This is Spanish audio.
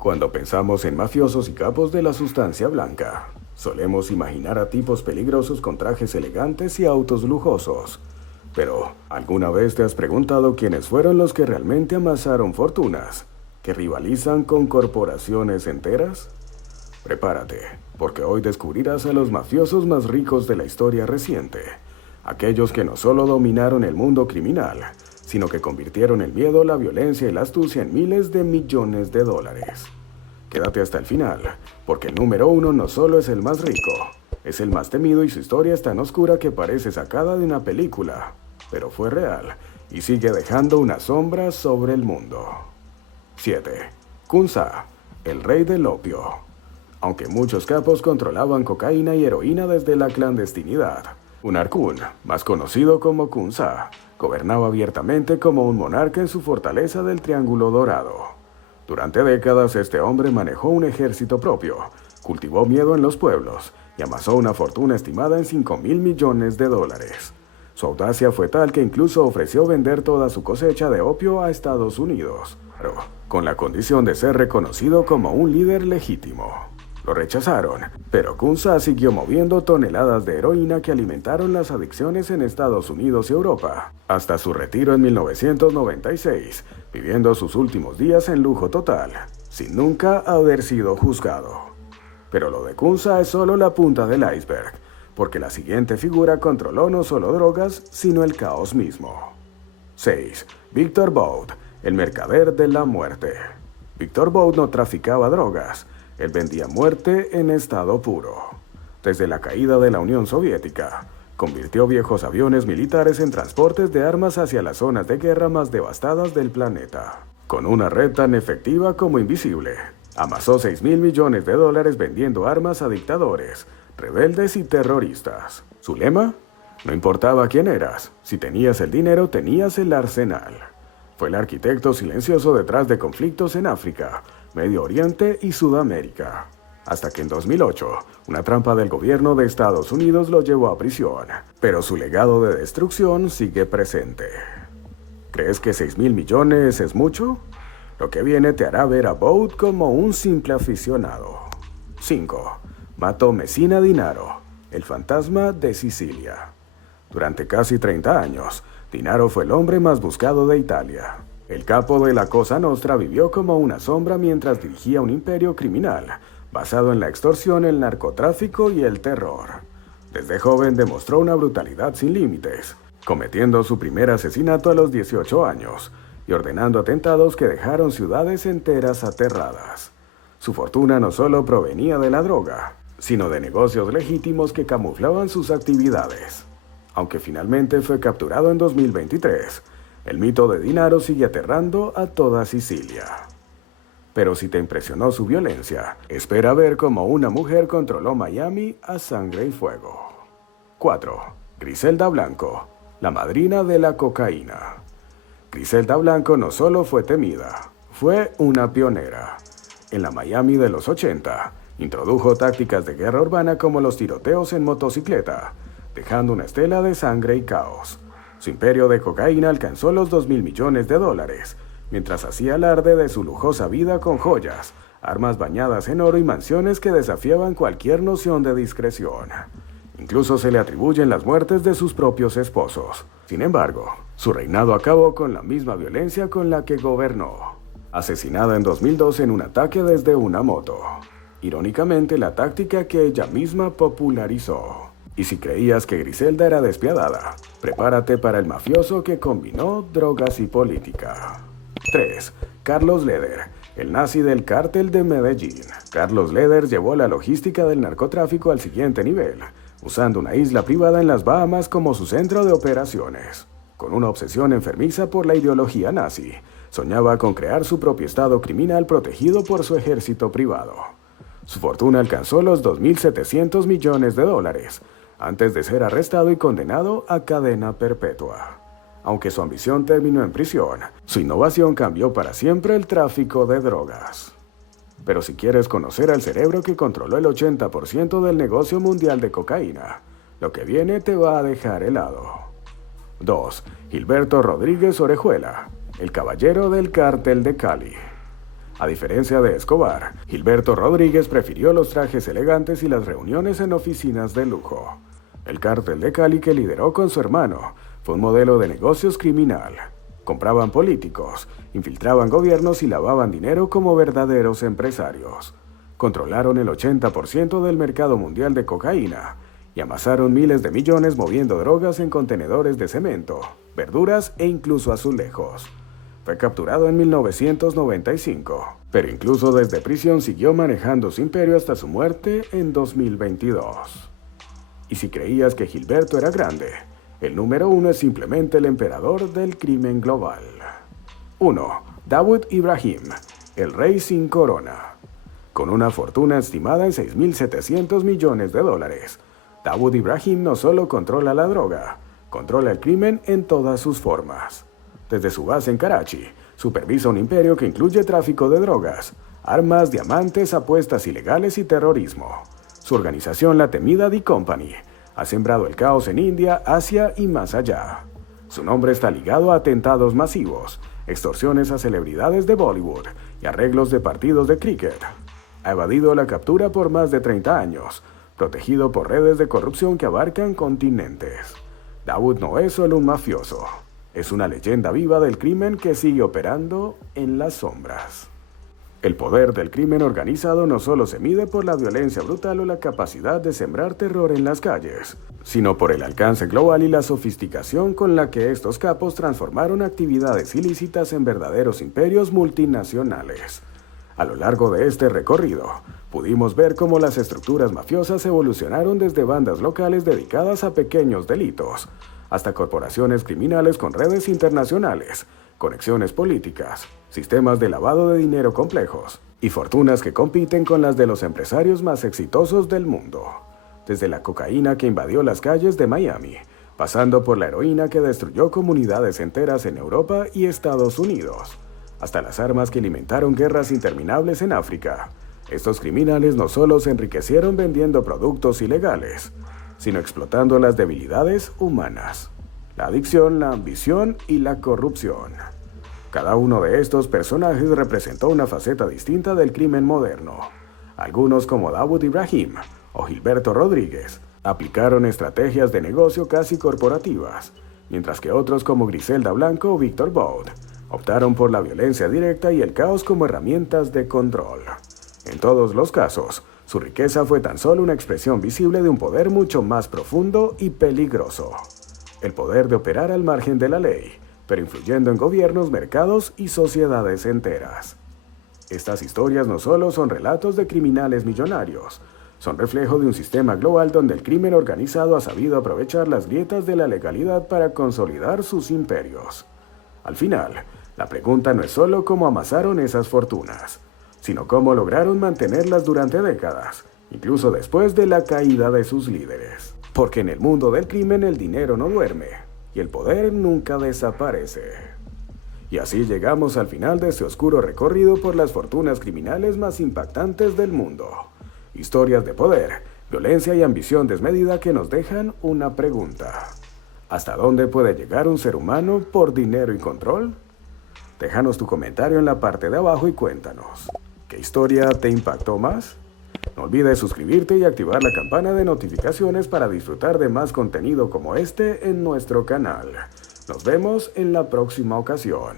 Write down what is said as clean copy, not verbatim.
Cuando pensamos en mafiosos y capos de la sustancia blanca, solemos imaginar a tipos peligrosos con trajes elegantes y autos lujosos. Pero, ¿alguna vez te has preguntado quiénes fueron los que realmente amasaron fortunas, que rivalizan con corporaciones enteras? Prepárate, porque hoy descubrirás a los mafiosos más ricos de la historia reciente, aquellos que no solo dominaron el mundo criminal, sino que convirtieron el miedo, la violencia y la astucia en miles de millones de dólares. Quédate hasta el final, porque el número uno no solo es el más rico, es el más temido y su historia es tan oscura que parece sacada de una película, pero fue real y sigue dejando una sombra sobre el mundo. 7. Kunsa, el rey del opio. Aunque muchos capos controlaban cocaína y heroína desde la clandestinidad, Unarkun, más conocido como Kunsa, gobernaba abiertamente como un monarca en su fortaleza del Triángulo Dorado. Durante décadas este hombre manejó un ejército propio, cultivó miedo en los pueblos y amasó una fortuna estimada en $5,000 millones. Su audacia fue tal que incluso ofreció vender toda su cosecha de opio a Estados Unidos, pero con la condición de ser reconocido como un líder legítimo. Lo rechazaron, pero Kunsa siguió moviendo toneladas de heroína que alimentaron las adicciones en Estados Unidos y Europa, hasta su retiro en 1996, viviendo sus últimos días en lujo total, sin nunca haber sido juzgado. Pero lo de Kunsa es solo la punta del iceberg, porque la siguiente figura controló no solo drogas, sino el caos mismo. 6. Victor Bout, el mercader de la muerte. Victor Bout no traficaba drogas. Él vendía muerte en estado puro. Desde la caída de la Unión Soviética, convirtió viejos aviones militares en transportes de armas hacia las zonas de guerra más devastadas del planeta. Con una red tan efectiva como invisible, amasó $6,000 millones vendiendo armas a dictadores, rebeldes y terroristas. ¿Su lema? No importaba quién eras, si tenías el dinero tenías el arsenal. Fue el arquitecto silencioso detrás de conflictos en África, Medio Oriente y Sudamérica. Hasta que en 2008, una trampa del gobierno de Estados Unidos lo llevó a prisión, pero su legado de destrucción sigue presente. ¿Crees que $6,000 millones es mucho? Lo que viene te hará ver a Bout como un simple aficionado. 5. Mato Messina Dinaro, el fantasma de Sicilia. Durante casi 30 años, Dinaro fue el hombre más buscado de Italia. El capo de la Cosa Nostra vivió como una sombra mientras dirigía un imperio criminal, basado en la extorsión, el narcotráfico y el terror. Desde joven demostró una brutalidad sin límites, cometiendo su primer asesinato a los 18 años y ordenando atentados que dejaron ciudades enteras aterradas. Su fortuna no solo provenía de la droga, sino de negocios legítimos que camuflaban sus actividades. Aunque finalmente fue capturado en 2023, el mito de Dinaro sigue aterrando a toda Sicilia. Pero si te impresionó su violencia, espera ver cómo una mujer controló Miami a sangre y fuego. 4. Griselda Blanco, la madrina de la cocaína. Griselda Blanco no solo fue temida, fue una pionera. En la Miami de los 80, introdujo tácticas de guerra urbana como los tiroteos en motocicleta, dejando una estela de sangre y caos. Su imperio de cocaína alcanzó los $2,000 millones, mientras hacía alarde de su lujosa vida con joyas, armas bañadas en oro y mansiones que desafiaban cualquier noción de discreción. Incluso se le atribuyen las muertes de sus propios esposos. Sin embargo, su reinado acabó con la misma violencia con la que gobernó. Asesinada en 2002 en un ataque desde una moto. Irónicamente, la táctica que ella misma popularizó. Y si creías que Griselda era despiadada, prepárate para el mafioso que combinó drogas y política. 3. Carlos Leder, el nazi del cártel de Medellín. Carlos Leder llevó la logística del narcotráfico al siguiente nivel, usando una isla privada en las Bahamas como su centro de operaciones. Con una obsesión enfermiza por la ideología nazi, soñaba con crear su propio estado criminal protegido por su ejército privado. Su fortuna alcanzó los $2,700 millones, antes de ser arrestado y condenado a cadena perpetua. Aunque su ambición terminó en prisión, su innovación cambió para siempre el tráfico de drogas. Pero si quieres conocer al cerebro que controló el 80% del negocio mundial de cocaína, lo que viene te va a dejar helado. 2. Gilberto Rodríguez Orejuela, el caballero del cártel de Cali. A diferencia de Escobar, Gilberto Rodríguez prefirió los trajes elegantes y las reuniones en oficinas de lujo. El cártel de Cali que lideró con su hermano fue un modelo de negocios criminal. Compraban políticos, infiltraban gobiernos y lavaban dinero como verdaderos empresarios. Controlaron el 80% del mercado mundial de cocaína y amasaron miles de millones moviendo drogas en contenedores de cemento, verduras e incluso azulejos. Fue capturado en 1995, pero incluso desde prisión siguió manejando su imperio hasta su muerte en 2022. Y si creías que Gilberto era grande, el número 1 es simplemente el emperador del crimen global. 1. Dawood Ibrahim, el rey sin corona. Con una fortuna estimada en $6.700 millones, Dawood Ibrahim no solo controla la droga, controla el crimen en todas sus formas. Desde su base en Karachi, supervisa un imperio que incluye tráfico de drogas, armas, diamantes, apuestas ilegales y terrorismo. Su organización, la temida The Company, ha sembrado el caos en India, Asia y más allá. Su nombre está ligado a atentados masivos, extorsiones a celebridades de Bollywood y arreglos de partidos de cricket. Ha evadido la captura por más de 30 años, protegido por redes de corrupción que abarcan continentes. Dawood no es solo un mafioso. Es una leyenda viva del crimen que sigue operando en las sombras. El poder del crimen organizado no solo se mide por la violencia brutal o la capacidad de sembrar terror en las calles, sino por el alcance global y la sofisticación con la que estos capos transformaron actividades ilícitas en verdaderos imperios multinacionales. A lo largo de este recorrido, pudimos ver cómo las estructuras mafiosas evolucionaron desde bandas locales dedicadas a pequeños delitos, hasta corporaciones criminales con redes internacionales, conexiones políticas, sistemas de lavado de dinero complejos y fortunas que compiten con las de los empresarios más exitosos del mundo. Desde la cocaína que invadió las calles de Miami, pasando por la heroína que destruyó comunidades enteras en Europa y Estados Unidos, hasta las armas que alimentaron guerras interminables en África. Estos criminales no solo se enriquecieron vendiendo productos ilegales, sino explotando las debilidades humanas, la adicción, la ambición y la corrupción. Cada uno de estos personajes representó una faceta distinta del crimen moderno. Algunos, como Dawood Ibrahim o Gilberto Rodríguez, aplicaron estrategias de negocio casi corporativas, mientras que otros, como Griselda Blanco o Víctor Bout, optaron por la violencia directa y el caos como herramientas de control. En todos los casos, su riqueza fue tan solo una expresión visible de un poder mucho más profundo y peligroso. El poder de operar al margen de la ley, pero influyendo en gobiernos, mercados y sociedades enteras. Estas historias no solo son relatos de criminales millonarios, son reflejo de un sistema global donde el crimen organizado ha sabido aprovechar las grietas de la legalidad para consolidar sus imperios. Al final, la pregunta no es solo cómo amasaron esas fortunas, sino cómo lograron mantenerlas durante décadas, incluso después de la caída de sus líderes. Porque en el mundo del crimen el dinero no duerme, y el poder nunca desaparece. Y así llegamos al final de este oscuro recorrido por las fortunas criminales más impactantes del mundo. Historias de poder, violencia y ambición desmedida que nos dejan una pregunta. ¿Hasta dónde puede llegar un ser humano por dinero y control? Déjanos tu comentario en la parte de abajo y cuéntanos. ¿Qué historia te impactó más? No olvides suscribirte y activar la campana de notificaciones para disfrutar de más contenido como este en nuestro canal. Nos vemos en la próxima ocasión.